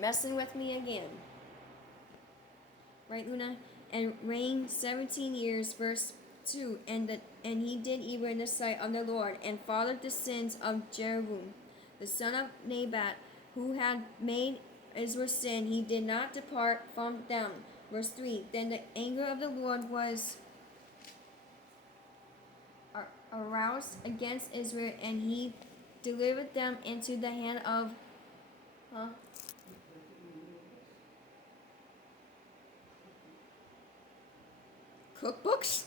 messing with me again. Right, Luna? And reigned 17 years, verse 2. And he did evil in the sight of the Lord, and followed the sins of Jeroboam, the son of Nebat, who had made Israel sin. He did not depart from them. Verse 3. Then the anger of the Lord was aroused against Israel, and he delivered them into the hand of cookbooks.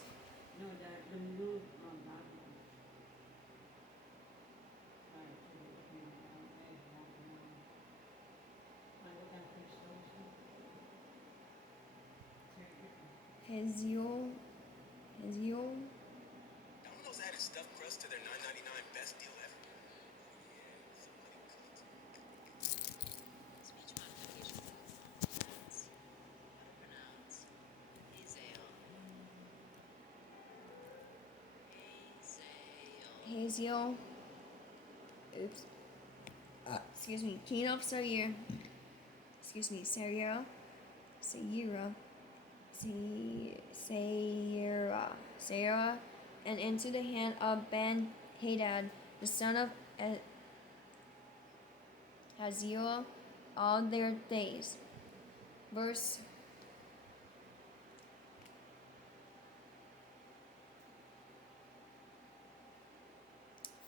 No, the new that one. Right, so we're looking at I look at page 32. Heziel. Domino's added stuffed crust to their $9.99 best deal ever. Speech modification. Pronounce. Hazael. Haziel. Oops. Excuse me. King of Syria. Excuse me. Syria. Sarah, and into the hand of Ben Hadad, the son of Haziel, all their days. Verse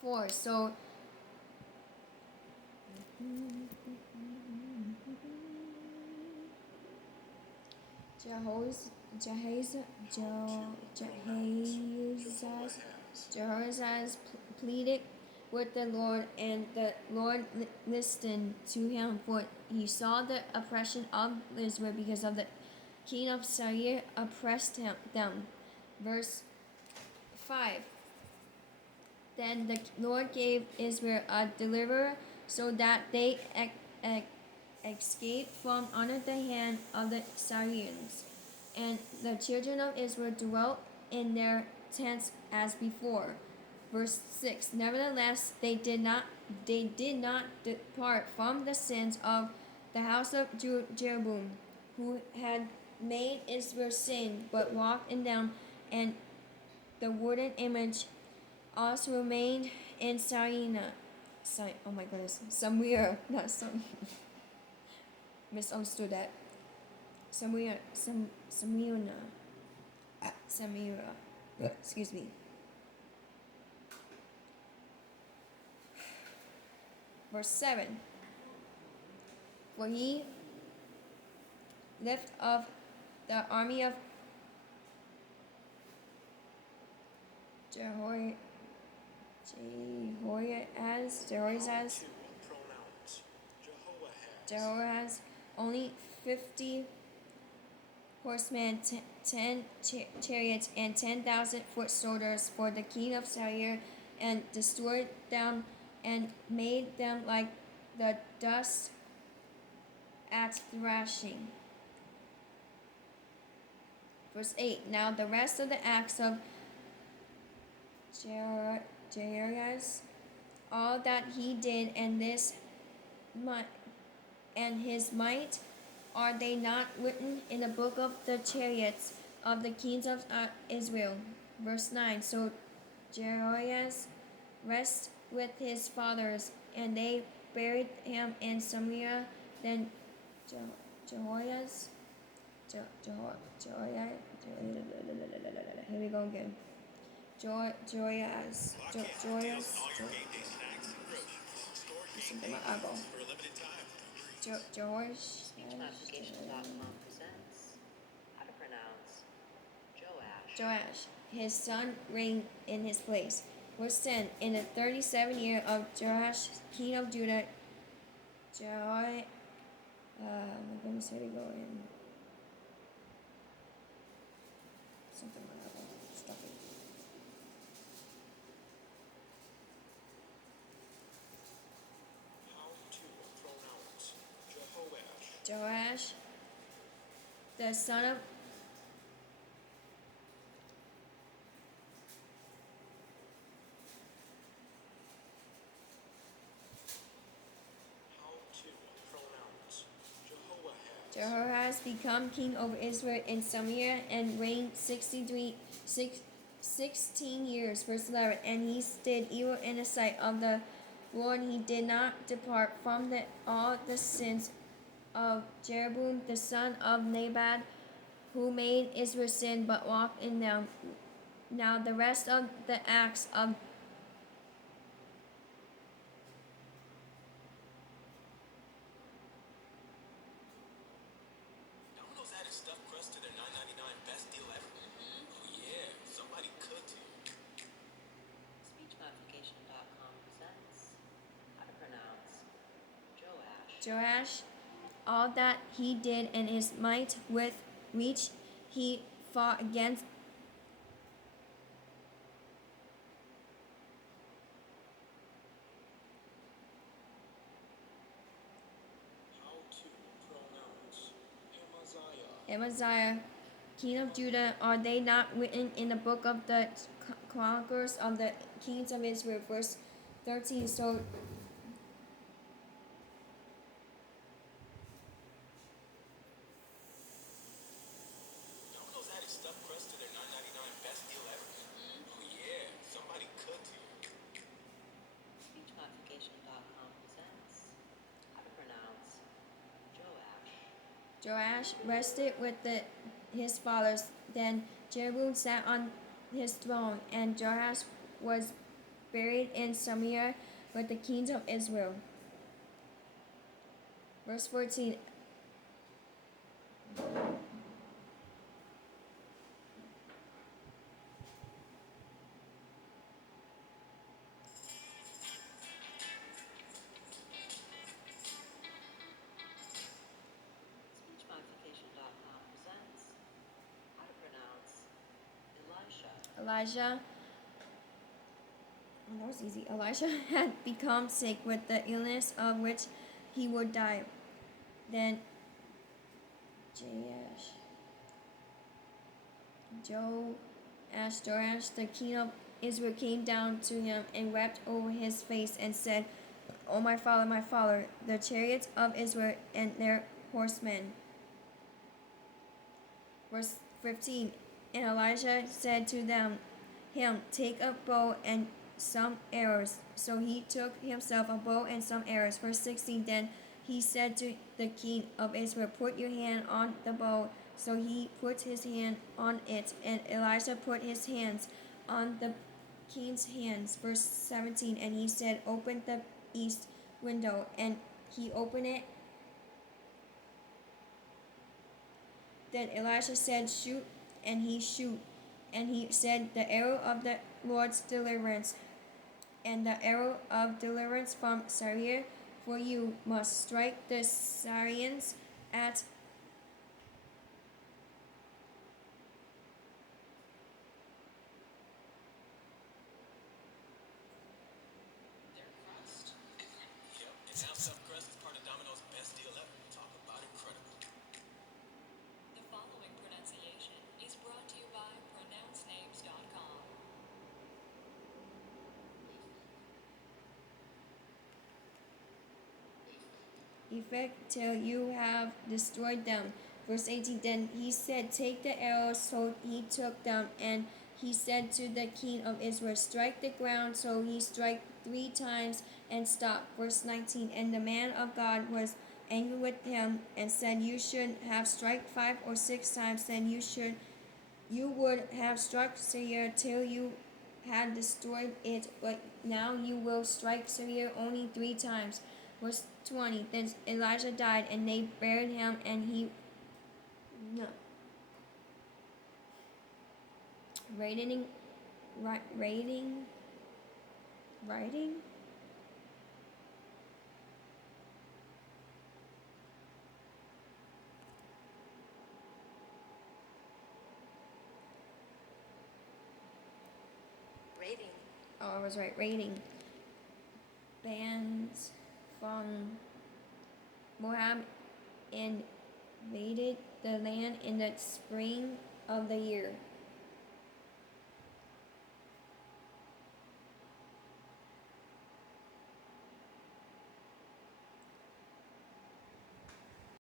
4. So Jehoshaphat pleaded with the Lord, and the Lord listened to him, for he saw the oppression of Israel, because of the king of Syria oppressed them. Verse 5. Then the Lord gave Israel a deliverer, so that they escaped from under the hand of the Syrians. And the children of Israel dwelt in their tents as before. Verse 6. Nevertheless, they did not depart from the sins of the house of Jeroboam, who had made Israel sin, but walked in them, and the wooden image also remained in Samaria. Oh my goodness, Samaria, not some. Misunderstood that. Samaria. Excuse me. Verse 7. For he lift up the army of Jehoiaz, only 50 horsemen, 10 chariots, and 10,000 foot soldiers for the king of Syria, and destroyed them and made them like the dust at thrashing. Verse 8. Now the rest of the acts of Jehoiaz, all that he did, and his might, are they not written in the book of the chariots of the kings of Israel? Verse 9. So Jehoiaz rested with his fathers, and they buried him in Samaria. Then Jehoiaz. Here we go again. Jehoiaz. Something my eyeball. Speechmodification.com presents how to pronounce Joash, his son, reigned in his place. Verse 10. In the 37th year of Joash, king of Judah, my goodness, here we go in. Something my eyeball. Stop it. How to pronounce Joash, the son of Jehoahaz became king over Israel in Samaria and reigned 16 years. Verse 11. And he did evil in the sight of the Lord. He did not depart from all the sins of Jeroboam the son of Nebat, who made Israel sin, but walked in them. Now the rest of the acts of Domino's added stuffed crust to their $9.99 best deal ever. Oh yeah, somebody cooked it. SpeechModification.com presents how to pronounce Joash. Joash, all that he did and his might with which he fought against How to pronounce Amaziah, king of Judah, are they not written in the book of the chronicles of the kings of Israel? Verse 13. So Domino's added stuffed crust to their $9.99 best deal ever. Oh yeah, somebody cooked it. SpeechModification.com presents how to pronounce Joash. Joash rested with his fathers. Then Jeroboam sat on his throne, and Joash was buried in Samaria with the kings of Israel. Verse 14. SpeechModification.com presents how to pronounce Elisha. Elijah, oh, that was easy. Elijah had become sick with the illness of which he would die. Then Joash, the king of Israel, came down to him and wept over his face and said, "O my father, the chariots of Israel and their horsemen." Verse 15. And Elijah said to him, "Take a bow and some arrows." So he took himself a bow and some arrows. Verse 16. Then he said to the king of Israel, "Put your hand on the bow." So he put his hand on it, and Elisha put his hands on the king's hands. Verse 17. And he said, "Open the east window." And he opened it. Then Elisha said, "Shoot," and he shoot. And he said, "The arrow of the Lord's deliverance, and the arrow of deliverance from Syria, for you must strike the Syrians at Their crust. Yep, and now stuffed crust is part of Domino's best deal ever. Talk about incredible. The following pronunciation is brought to you by pronouncenames.com. effect till you have destroyed them. Verse 18. Then he said, "Take the arrows." So he took them, and he said to the king of Israel, "Strike the ground." So he struck 3 times and stopped. Verse 19. And the man of God was angry with him and said, "You should have struck 5 or 6 times, then you would have struck Syria till you had destroyed it, but now you will strike Syria only 3 times." Verse 20. Then Elijah died, and they buried him, and he no. Writing Rating. oh, I was right. Raiding bands from Moab invaded the land in the spring of the year.